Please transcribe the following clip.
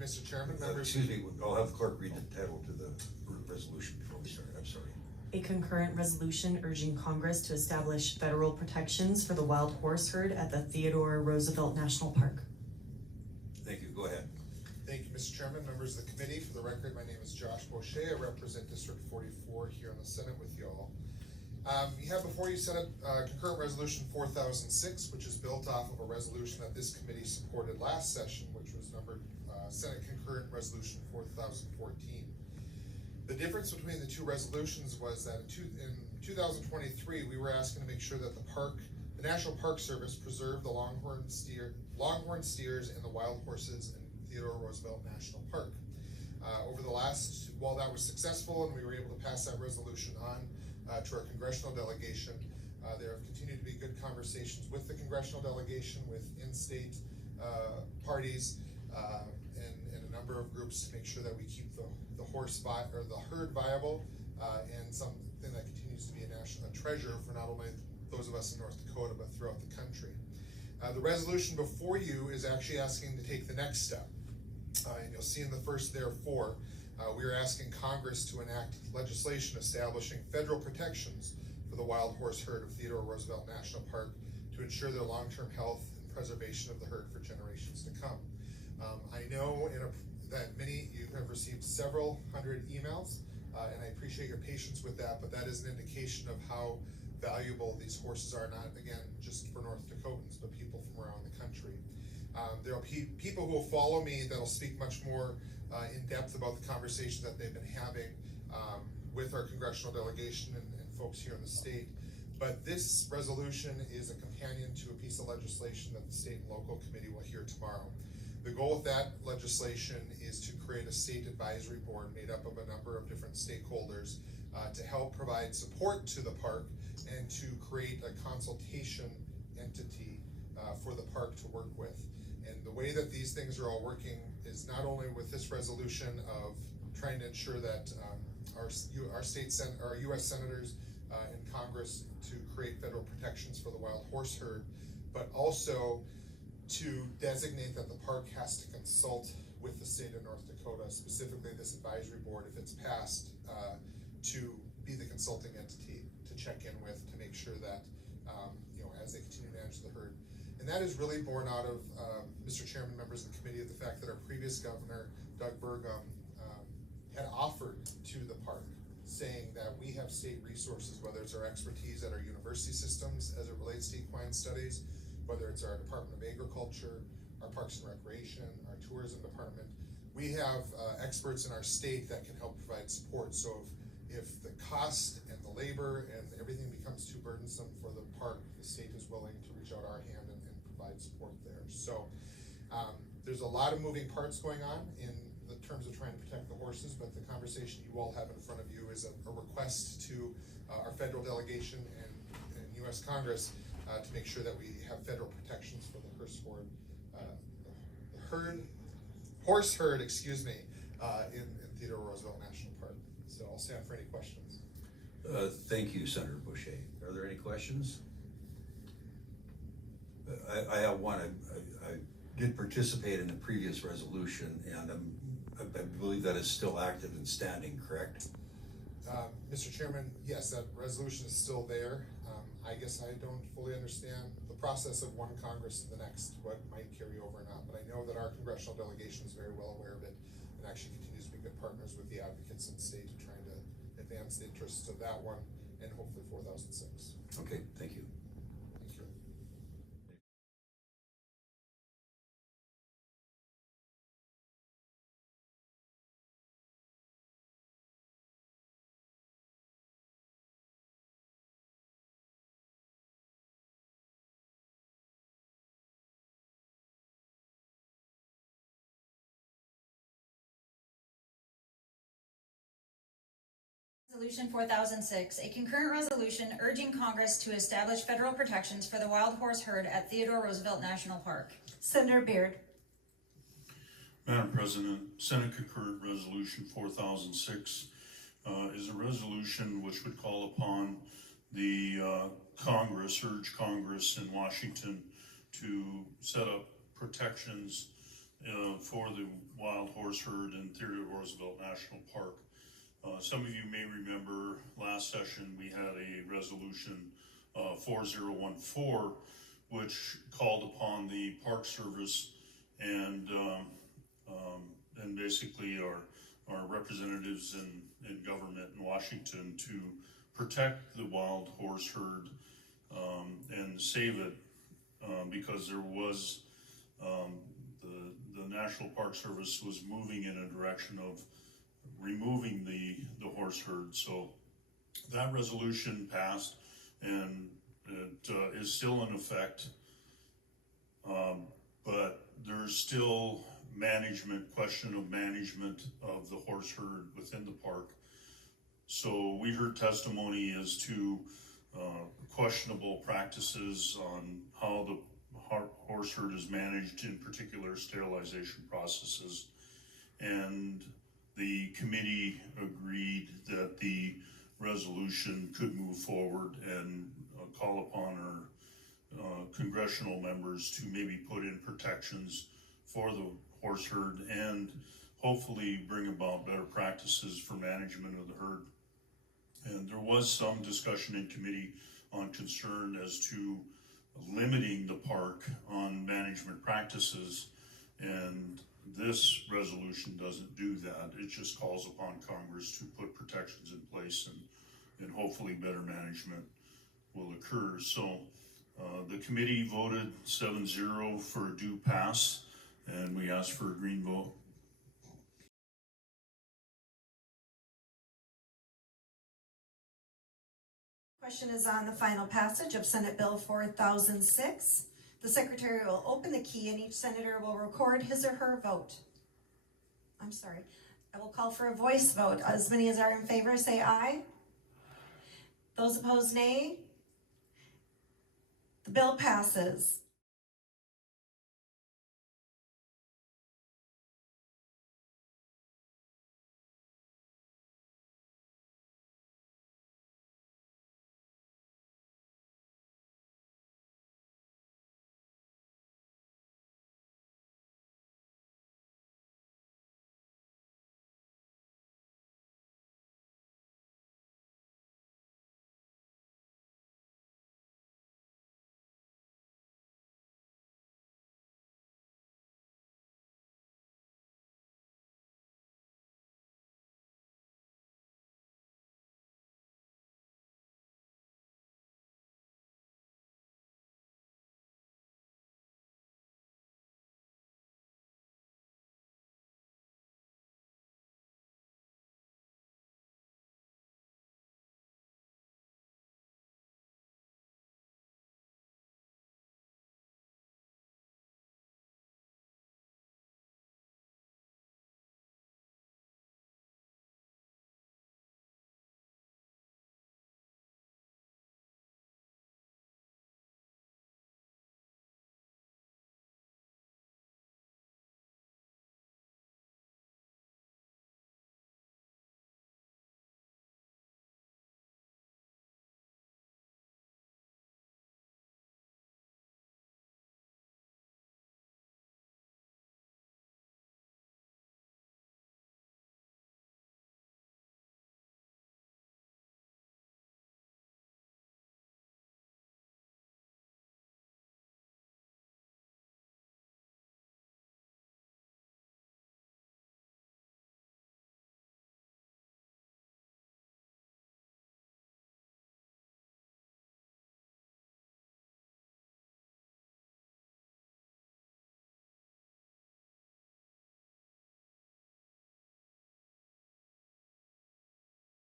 Mr. Chairman. Members. Excuse me, I'll have the clerk read the title to the resolution before we start. I'm sorry. A concurrent resolution urging Congress to establish federal protections for the wild horse herd at the Theodore Roosevelt National Park. Thank you. Go ahead. Thank you, Mr. Chairman, members of the committee. For the record, my name is Josh Boucher. I represent District 44 here in the Senate with you all. You have before you Senate Concurrent Resolution 4006, which is built off of a resolution that this committee supported last session, which was numbered Senate Concurrent Resolution 4014. The difference between the two resolutions was that in 2023, we were asking to make sure that the National Park Service preserved the longhorn steers and the wild horses in Theodore Roosevelt National Park. While that was successful and we were able to pass that resolution on to our congressional delegation, there have continued to be good conversations with the congressional delegation, with in-state parties, and a number of groups to make sure that we keep the herd viable, and something that continues to be a treasure for not only those of us in North Dakota, but throughout the country. The resolution before you is actually asking to take the next step. And you'll see in the first therefore, we are asking Congress to enact legislation establishing federal protections for the wild horse herd of Theodore Roosevelt National Park to ensure their long-term health and preservation of the herd for generations to come. I know that many of you have received several hundred emails, and I appreciate your patience with that, but that is an indication of how valuable these horses are, not again just for North Dakotans, but people from around the country. There will be people who will follow me that will speak much more in depth about the conversations that they've been having with our congressional delegation and folks here in the state. But this resolution is a companion to a piece of legislation that the state and local committee will hear tomorrow. The goal of that legislation is to create a state advisory board made up of a number of different stakeholders to help provide support to the park and to create a consultation entity for the park to work with. And the way that these things are all working is not only with this resolution of trying to ensure that our U.S. senators in Congress to create federal protections for the wild horse herd, but also to designate that the park has to consult with the state of North Dakota, specifically this advisory board, if it's passed, to be the consulting entity to check in with, to make sure that, as they continue to manage the herd. And that is really born out of, Mr. Chairman, members of the committee, of the fact that our previous governor, Doug Burgum, had offered to the park, saying that we have state resources, whether it's our expertise at our university systems as it relates to equine studies, whether it's our Department of Agriculture, our Parks and Recreation, our tourism department. We have experts in our state that can help provide support. So if the cost and the labor and everything becomes too burdensome for the park, the state is willing to reach out our hand and provide support there. So there's a lot of moving parts going on in the terms of trying to protect the horses, but the conversation you all have in front of you is a request to our federal delegation and U.S. Congress to make sure that we have federal protections for the horse herd, in Theodore Roosevelt National Park. So I'll stand for any questions. Thank you, Senator Boucher. Are there any questions? I have one. I did participate in the previous resolution, and I believe that is still active and standing, correct? Mr. Chairman, yes, that resolution is still there. I guess I don't fully understand the process of one Congress to the next, what might carry over or not, but I know that our congressional delegation is very well aware of it and actually continues to be good partners with the advocates in the state to trying to advance the interests of that one and hopefully 4006. Okay, thank you. Thank you. Resolution 4006, a concurrent resolution urging Congress to establish federal protections for the wild horse herd at Theodore Roosevelt National Park. Senator Baird. Madam President, Senate Concurrent Resolution 4006 is a resolution which would call upon the urge Congress in Washington to set up protections for the wild horse herd in Theodore Roosevelt National Park. Some of you may remember last session we had a resolution 4014, which called upon the Park Service and basically our representatives in government in Washington to protect the wild horse herd and save it because there was the National Park Service was moving in a direction of removing the horse herd. So that resolution passed and it is still in effect, but there's still question of management of the horse herd within the park. So we heard testimony as to questionable practices on how the horse herd is managed, in particular sterilization processes. And the committee agreed that the resolution could move forward and call upon our congressional members to maybe put in protections for the horse herd and hopefully bring about better practices for management of the herd. And there was some discussion in committee on concern as to limiting the park on management practices, and this resolution doesn't do that. It just calls upon Congress to put protections in place and hopefully better management will occur. So the committee voted 7-0 for a due pass, and we asked for a green vote. Question is on the final passage of Senate Bill 4006. The secretary will open the key and each senator will record his or her vote. I'm sorry. I will call for a voice vote. As many as are in favor say aye. Those opposed nay. The bill passes.